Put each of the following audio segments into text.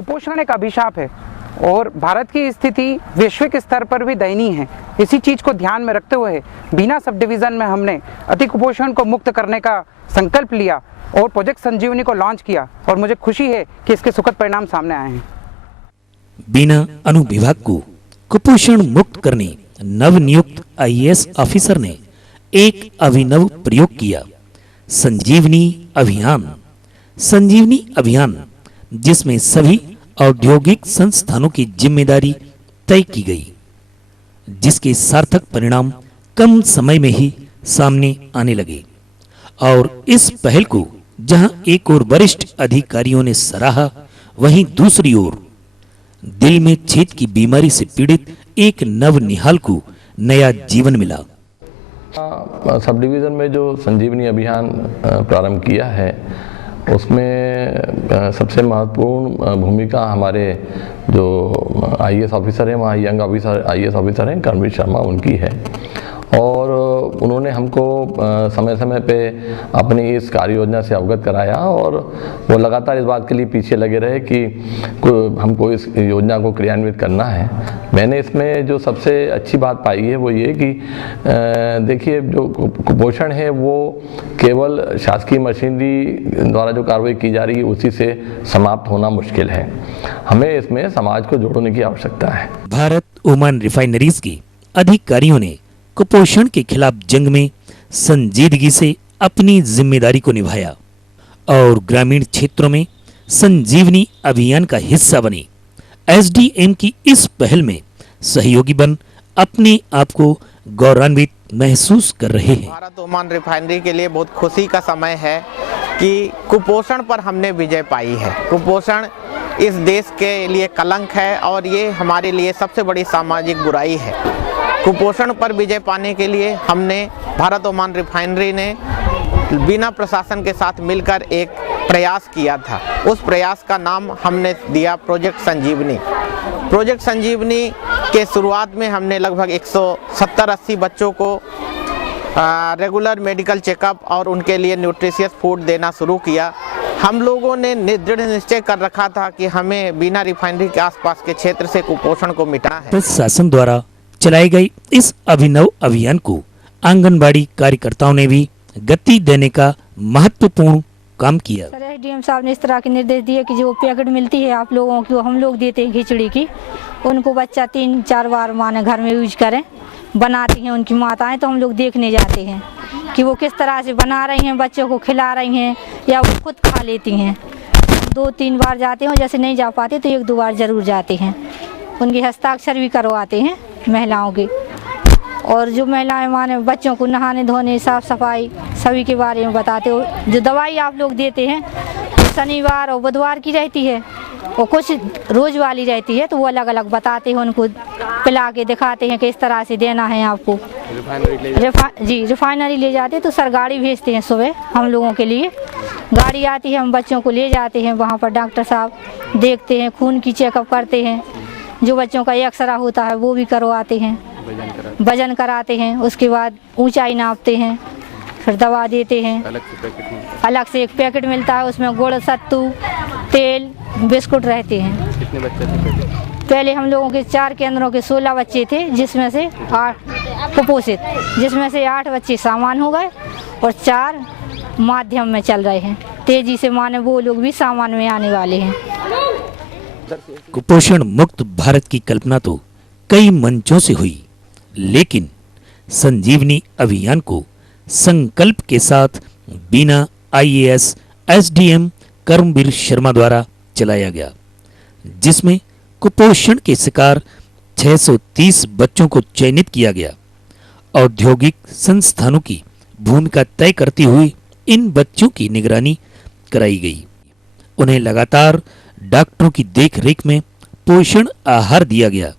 कुपोषण एक अभिशाप है और भारत की स्थिति वैश्विक स्तर पर भी दयनीय है। इसी चीज़ को ध्यान में रखते हुए बीना सब डिवीज़न में हमने अति कुपोषण को मुक्त करने का संकल्प लिया और प्रोजेक्ट संजीवनी को लॉन्च किया और मुझे खुशी है कि इसके सुखद परिणाम सामने आए हैं। बीना अनुविभाग को कुपोषण मुक्त करने नवनियुक्त आईएएस ऑफिसर ने एक अभिनव प्रयोग किया, संजीवनी अभियान। संजीवनी अभियान जिसमें सभी औद्योगिक संस्थानों की जिम्मेदारी तय की गई, जिसके सार्थक परिणाम कम समय में ही सामने आने लगे। और इस पहल को जहां एक ओर वरिष्ठ अधिकारियों ने सराहा, वहीं दूसरी ओर दिल में छेद की बीमारी से पीड़ित एक नवनिहाल को नया जीवन मिला। सब डिवीज़न में जो संजीवनी अभियान प्रारंभ किया है उसमें सबसे महत्वपूर्ण भूमिका हमारे जो आईएएस ऑफिसर हैं, वहाँ यंग ऑफिसर आईएएस ऑफिसर हैं कर्मवीर शर्मा, उनकी है। और उन्होंने हमको समय समय पे अपनी इस कार्य योजना से अवगत कराया और वो लगातार इस बात के लिए पीछे लगे रहे कि हमको इस योजना को क्रियान्वित करना है। मैंने इसमें जो सबसे अच्छी बात पाई है वो ये कि देखिए, जो कुपोषण है वो केवल शासकीय मशीनरी द्वारा जो कार्रवाई की जा रही है उसी से समाप्त होना मुश्किल है। हमें इसमें समाज को जोड़ने की आवश्यकता है। भारत ओमान रिफाइनरीज के अधिकारियों ने कुपोषण के खिलाफ जंग में संजीदगी से अपनी जिम्मेदारी को निभाया और ग्रामीण क्षेत्रों में संजीवनी अभियान का हिस्सा बने। एसडीएम की इस पहल में सहयोगी बन अपने आप को गौरवान्वित महसूस कर रहे हैं। भारत ओमान रिफाइनरी के लिए बहुत खुशी का समय है कि कुपोषण पर हमने विजय पाई है। कुपोषण इस देश के लिए कलंक है और ये हमारे लिए सबसे बड़ी सामाजिक बुराई है। कुपोषण पर विजय पाने के लिए हमने भारत ओमान रिफाइनरी ने बिना प्रशासन के साथ मिलकर एक प्रयास किया था। उस प्रयास का नाम हमने दिया प्रोजेक्ट संजीवनी। प्रोजेक्ट संजीवनी के शुरुआत में हमने लगभग 170-80 बच्चों को रेगुलर मेडिकल चेकअप और उनके लिए न्यूट्रिशियस फूड देना शुरू किया। हम लोगों ने दृढ़ निश्चय कर रखा था कि हमें बीना रिफाइनरी के आसपास के क्षेत्र से कुपोषण को मिटाना है। प्रशासन द्वारा चलाए गए इस अभिनव अभियान को आंगनबाड़ी कार्यकर्ताओं ने भी गति देने का महत्वपूर्ण काम किया। सर, एसडीएम साहब ने इस तरह के निर्देश दिए कि जो पैकेट मिलती है आप लोगों की, हम लोग देते हैं खिचड़ी की, उनको बच्चा 3-4 बार माने घर में यूज करें, बनाती हैं उनकी माताएं, तो हम लोग देखने जाते हैं कि वो किस तरह से बना रही हैं, बच्चों को खिला रही हैं या वो खुद खा लेती हैं। 2-3 बार जाते हैं, जैसे नहीं जा पाते तो 1-2 बार जरूर जाते हैं। उनके हस्ताक्षर भी करवाते हैं महिलाओं के। और जो महिलाएं माने बच्चों को नहाने धोने, साफ सफाई सभी के बारे में बताते हो। जो दवाई आप लोग देते हैं तो शनिवार और बुधवार की रहती है और कुछ रोज वाली रहती है, तो वो अलग अलग बताते हैं, उनको पिला के दिखाते हैं कि इस तरह से देना है आपको। रिफाइनरी ले जाते हैं तो सर गाड़ी भेजते हैं सुबह हम लोगों के लिए। गाड़ी आती है, हम बच्चों को ले जाते हैं, वहाँ पर डॉक्टर साहब देखते हैं, खून की चेकअप करते हैं, जो बच्चों का एक्सरा होता है वो भी करवाते हैं, वजन कराते हैं, उसके बाद ऊंचाई नापते हैं, फिर दवा देते हैं। अलग से एक पैकेट मिलता है, उसमें गुड़, सत्तू, तेल, बिस्कुट रहते हैं। कितने बच्चे थे पहले हम लोगों के 4 केंद्रों के 16 बच्चे थे, जिसमें से 8 कुपोषित, जिसमें से 8 बच्चे सामान्य हो गए और 4 माध्यम में चल रहे हैं। तेजी से माने वो लोग भी सामान्य में आने वाले हैं। कुपोषण मुक्त भारत की कल्पना तो कई मंचों से हुई, लेकिन संजीवनी अभियान को संकल्प के साथ बीना आईएएस एसडीएम कर्मवीर शर्मा द्वारा चलाया गया, जिसमें कुपोषण के शिकार 630 बच्चों को चयनित किया गया। औद्योगिक संस्थानों की भूमिका तय करती हुई इन बच्चों की निगरानी कराई गई। उन्हें लगातार डॉक्टरों की देखरेख में पोषण आहार दिया गया।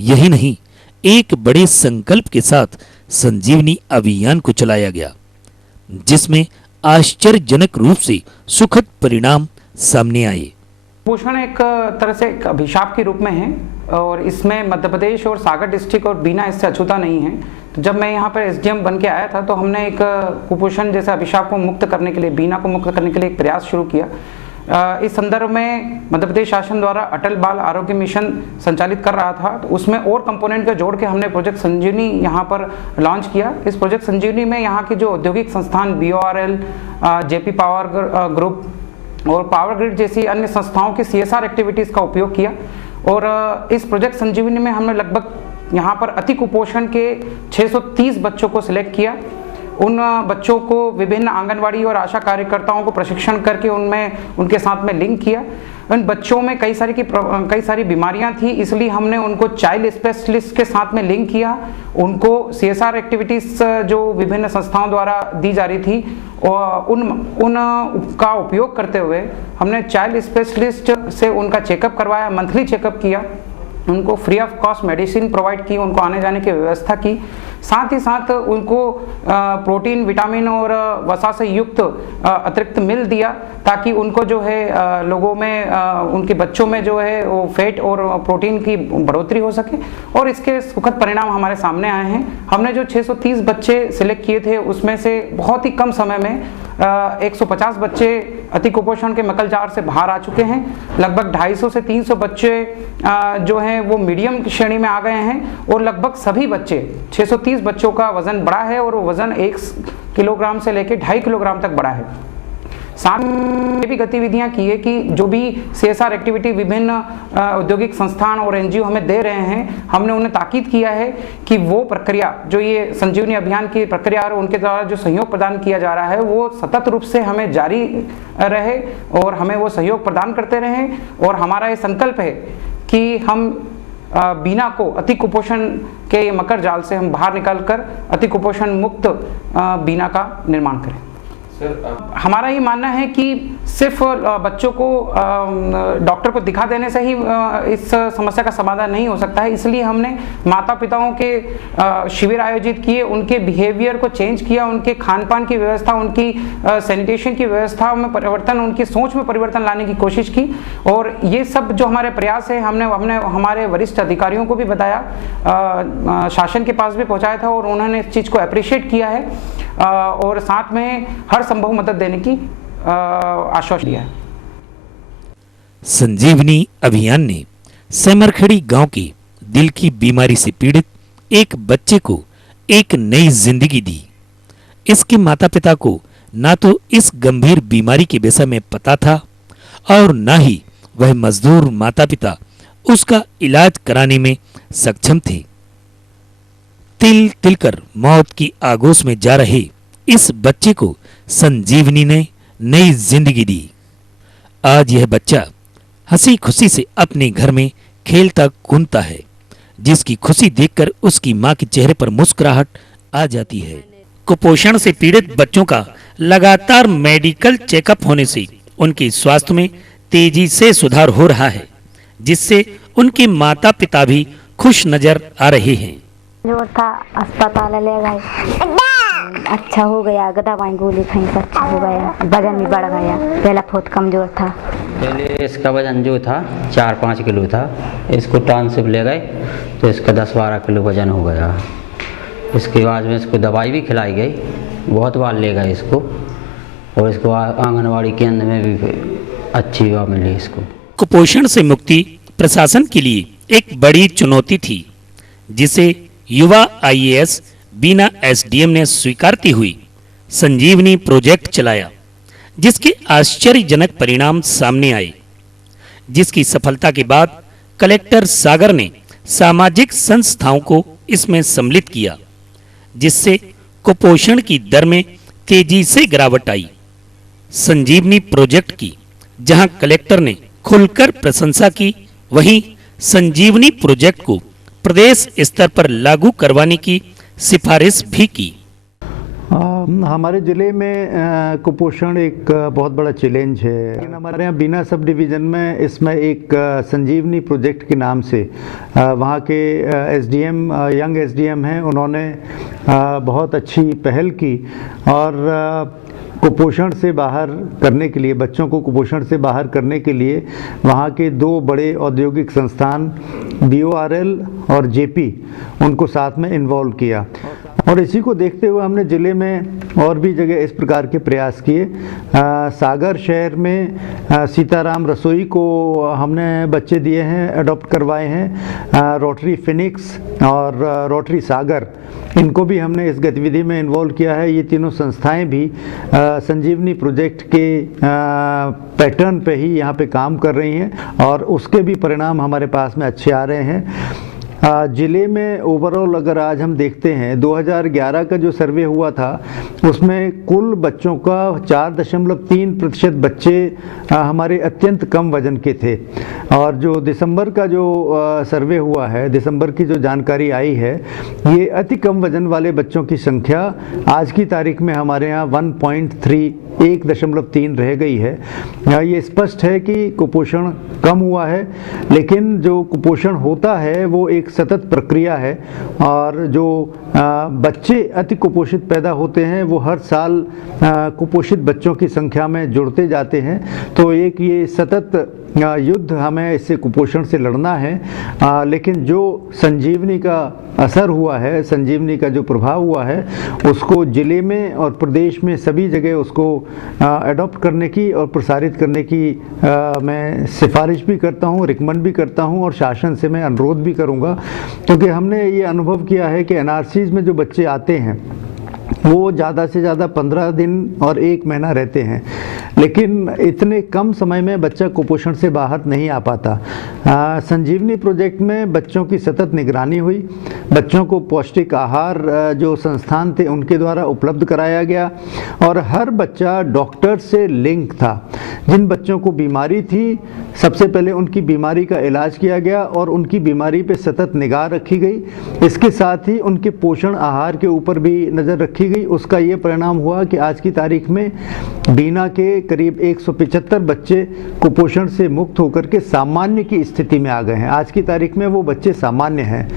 यही नहीं, एक बड़े संकल्प के साथ संजीवनी अभियान को चलाया गया, जिसमें आश्चर्यजनक रूप से सुखद परिणाम सामने आए। कुपोषण एक तरह से एक अभिशाप के रूप में है और इसमें मध्य प्रदेश और सागर डिस्ट्रिक्ट और बीना इससे अछूता नहीं है। तो जब मैं यहाँ पर एसडीएम बन के आया था तो हमने एक कुपोषण जैसे अभिशाप को मुक्त करने के लिए, बीना को मुक्त करने के लिए एक प्रयास शुरू किया। इस संदर्भ में मध्य प्रदेश शासन द्वारा अटल बाल आरोग्य मिशन संचालित कर रहा था, तो उसमें और कंपोनेंट को जोड़ के हमने प्रोजेक्ट संजीवनी यहाँ पर लॉन्च किया। इस प्रोजेक्ट संजीवनी में यहाँ के जो औद्योगिक संस्थान BORL, JP पावर ग्रुप और पावर ग्रिड जैसी अन्य संस्थाओं की CSR एक्टिविटीज़ का उपयोग किया। और इस प्रोजेक्ट संजीवनी में हमने लगभग यहाँ पर अति कुपोषण के 630 बच्चों को सिलेक्ट किया। उन बच्चों को विभिन्न आंगनवाड़ी और आशा कार्यकर्ताओं को प्रशिक्षण करके उनके साथ में लिंक किया। उन बच्चों में कई सारी बीमारियां थी, इसलिए हमने उनको चाइल्ड स्पेशलिस्ट के साथ में लिंक किया। उनको CSR एक्टिविटीज़ जो विभिन्न संस्थाओं द्वारा दी जा रही थी और उन का उपयोग करते हुए हमने चाइल्ड स्पेशलिस्ट से उनका चेकअप करवाया, मंथली चेकअप किया, उनको free of cost medicine provide की, उनको आने जाने की व्यवस्था की। साथ ही साथ उनको प्रोटीन, विटामिन और वसा से युक्त अतिरिक्त मिल दिया, ताकि उनको जो है लोगों में उनके बच्चों में जो है वो फैट और प्रोटीन की बढ़ोतरी हो सके। और इसके सुखद परिणाम हमारे सामने आए हैं। हमने जो 630 बच्चे सिलेक्ट किए थे उसमें से बहुत ही कम समय में 150 बच्चे अति कुपोषण के मकलजार से बाहर आ चुके हैं। लगभग 250 से 300 बच्चे जो हैं वो मीडियम श्रेणी में आ गए हैं और लगभग सभी बच्चे 630 बच्चों का वजन बढ़ा है और वो वजन 1 किलोग्राम से लेकर 2.5 किलोग्राम तक बढ़ा है। साथ में भी गतिविधियां की है कि जो भी CSR एक्टिविटी विभिन्न औद्योगिक संस्थान और NGO हमें दे रहे हैं, हमने उन्हें ताकीद किया है कि वो प्रक्रिया जो ये संजीवनी अभियान की प्रक्रिया और उनके द्वारा जो सहयोग प्रदान किया जा रहा है वो सतत रूप से हमें जारी रहे और हमें वो सहयोग प्रदान करते रहें। और हमारा ये संकल्प है कि हम बीना को अति कुपोषण के मकर जाल से हम बाहर निकलकर अति कुपोषण मुक्त बीना का निर्माण करें। हमारा ये मानना है कि सिर्फ बच्चों को डॉक्टर को दिखा देने से ही इस समस्या का समाधान नहीं हो सकता है। इसलिए हमने माता पिताओं के शिविर आयोजित किए, उनके बिहेवियर को चेंज किया, उनके खान पान की व्यवस्था, उनकी सैनिटेशन की व्यवस्था में परिवर्तन, उनकी सोच में परिवर्तन लाने की कोशिश की। और ये सब जो हमारे प्रयास है हमने हमारे वरिष्ठ अधिकारियों को भी बताया, शासन के पास भी पहुँचाया था और उन्होंने इस चीज़ को अप्रिशिएट किया है और साथ में हर संभव मदद देने की आश्वासन दिया है। संजीवनी अभियान ने सेमरखेड़ी गांव की दिल की बीमारी से पीड़ित एक बच्चे को एक नई जिंदगी दी। इसके माता पिता को ना तो इस गंभीर बीमारी के विषय में पता था और ना ही वह मजदूर माता पिता उसका इलाज कराने में सक्षम थे। तिल तिल कर मौत की आगोश में जा रहे इस बच्चे को संजीवनी ने नई जिंदगी दी। आज यह बच्चा हंसी खुशी से अपने घर में खेलता कूदता है, जिसकी खुशी देखकर उसकी मां के चेहरे पर मुस्कुराहट आ जाती है। कुपोषण से पीड़ित बच्चों का लगातार मेडिकल चेकअप होने से उनके स्वास्थ्य में तेजी से सुधार हो रहा है, जिससे उनके माता पिता भी खुश नजर आ रहे हैं। जो था अस्पताल ले गए, अच्छा हो गया, दवाई गोली खाई तो अच्छा हो गया, वजन भी बढ़ गया, पहला बहुत कमजोर था। पहले इसका वजन जो था 4-5 किलो था, इसको टाउनशिप ले गए तो इसका 10-12 किलो वजन हो गया। इसके बाद में इसको दवाई भी खिलाई गई, बहुत बार ले गए इसको, और इसको आंगनवाड़ी केंद्र में भी अच्छी दवा मिली इसको। कुपोषण से मुक्ति प्रशासन के लिए एक बड़ी चुनौती थी, जिसे युवा IAS बीना SDM ने स्वीकारती हुई संजीवनी प्रोजेक्ट चलाया, जिसके आश्चर्यजनक परिणाम सामने आए। जिसकी सफलता के बाद कलेक्टर सागर ने सामाजिक संस्थाओं को इसमें सम्मिलित किया, जिससे कुपोषण की दर में तेजी से गिरावट आई। संजीवनी प्रोजेक्ट की जहां कलेक्टर ने खुलकर प्रशंसा की, वहीं संजीवनी प्रोजेक्ट को प्रदेश स्तर पर लागू करवाने की सिफारिश भी की। हमारे ज़िले में कुपोषण एक बहुत बड़ा चैलेंज है, लेकिन हमारे यहाँ बीना सब डिवीज़न में इसमें एक संजीवनी प्रोजेक्ट के नाम से वहाँ के SDM यंग SDM हैं, उन्होंने बहुत अच्छी पहल की और कुपोषण से बाहर करने के लिए, बच्चों को कुपोषण से बाहर करने के लिए वहाँ के 2 बड़े औद्योगिक संस्थान BORL और JP उनको साथ में इन्वॉल्व किया। और इसी को देखते हुए हमने ज़िले में और भी जगह इस प्रकार के प्रयास किए। सागर शहर में सीताराम रसोई को हमने बच्चे दिए हैं, अडॉप्ट करवाए हैं। रोटरी फिनिक्स और रोटरी सागर, इनको भी हमने इस गतिविधि में इन्वॉल्व किया है। ये तीनों संस्थाएं भी संजीवनी प्रोजेक्ट के पैटर्न पे ही यहाँ पे काम कर रही हैं और उसके भी परिणाम हमारे पास में अच्छे आ रहे हैं। ज़िले में ओवरऑल अगर आज हम देखते हैं 2011 का जो सर्वे हुआ था उसमें कुल बच्चों का 4.3% बच्चे हमारे अत्यंत कम वजन के थे। और जो दिसंबर का जो सर्वे हुआ है, दिसंबर की जो जानकारी आई है, ये अति कम वजन वाले बच्चों की संख्या आज की तारीख में हमारे यहाँ 1.3 रह गई है। ये स्पष्ट है कि कुपोषण कम हुआ है, लेकिन जो कुपोषण होता है वो एक सतत प्रक्रिया है और जो बच्चे अति कुपोषित पैदा होते हैं वो हर साल कुपोषित बच्चों की संख्या में जुड़ते जाते हैं। तो एक ये सतत युद्ध हमें इससे कुपोषण से लड़ना है। लेकिन जो संजीवनी का असर हुआ है, संजीवनी का जो प्रभाव हुआ है, उसको ज़िले में और प्रदेश में सभी जगह उसको अडॉप्ट करने की और प्रसारित करने की मैं सिफारिश भी करता हूँ, रिकमेंड भी करता हूँ और शासन से मैं अनुरोध भी करूँगा। क्योंकि हमने ये अनुभव किया है कि एनआरसीज़ में जो बच्चे आते हैं वो ज़्यादा से ज़्यादा 15 दिन और 1 महीना रहते हैं, लेकिन इतने कम समय में बच्चा कुपोषण से बाहर नहीं आ पाता। संजीवनी प्रोजेक्ट में बच्चों की सतत निगरानी हुई, बच्चों को पौष्टिक आहार जो संस्थान थे उनके द्वारा उपलब्ध कराया गया और हर बच्चा डॉक्टर से लिंक था। जिन बच्चों को बीमारी थी सबसे पहले उनकी बीमारी का इलाज किया गया और उनकी बीमारी पे सतत निगाह रखी गई। इसके साथ ही उनके पोषण आहार के ऊपर भी नज़र रखी गई। उसका ये परिणाम हुआ कि आज की तारीख में बीना के करीब 175 बच्चे कुपोषण से मुक्त होकर के सामान्य की स्थिति में आ गए हैं। आज की तारीख में वो बच्चे सामान्य हैं।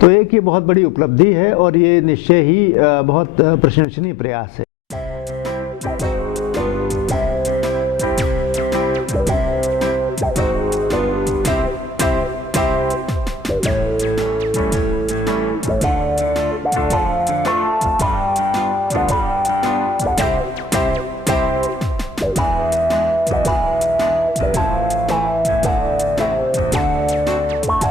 तो एक ये बहुत बड़ी उपलब्धि है और ये निश्चय ही बहुत प्रशंसनीय प्रयास है।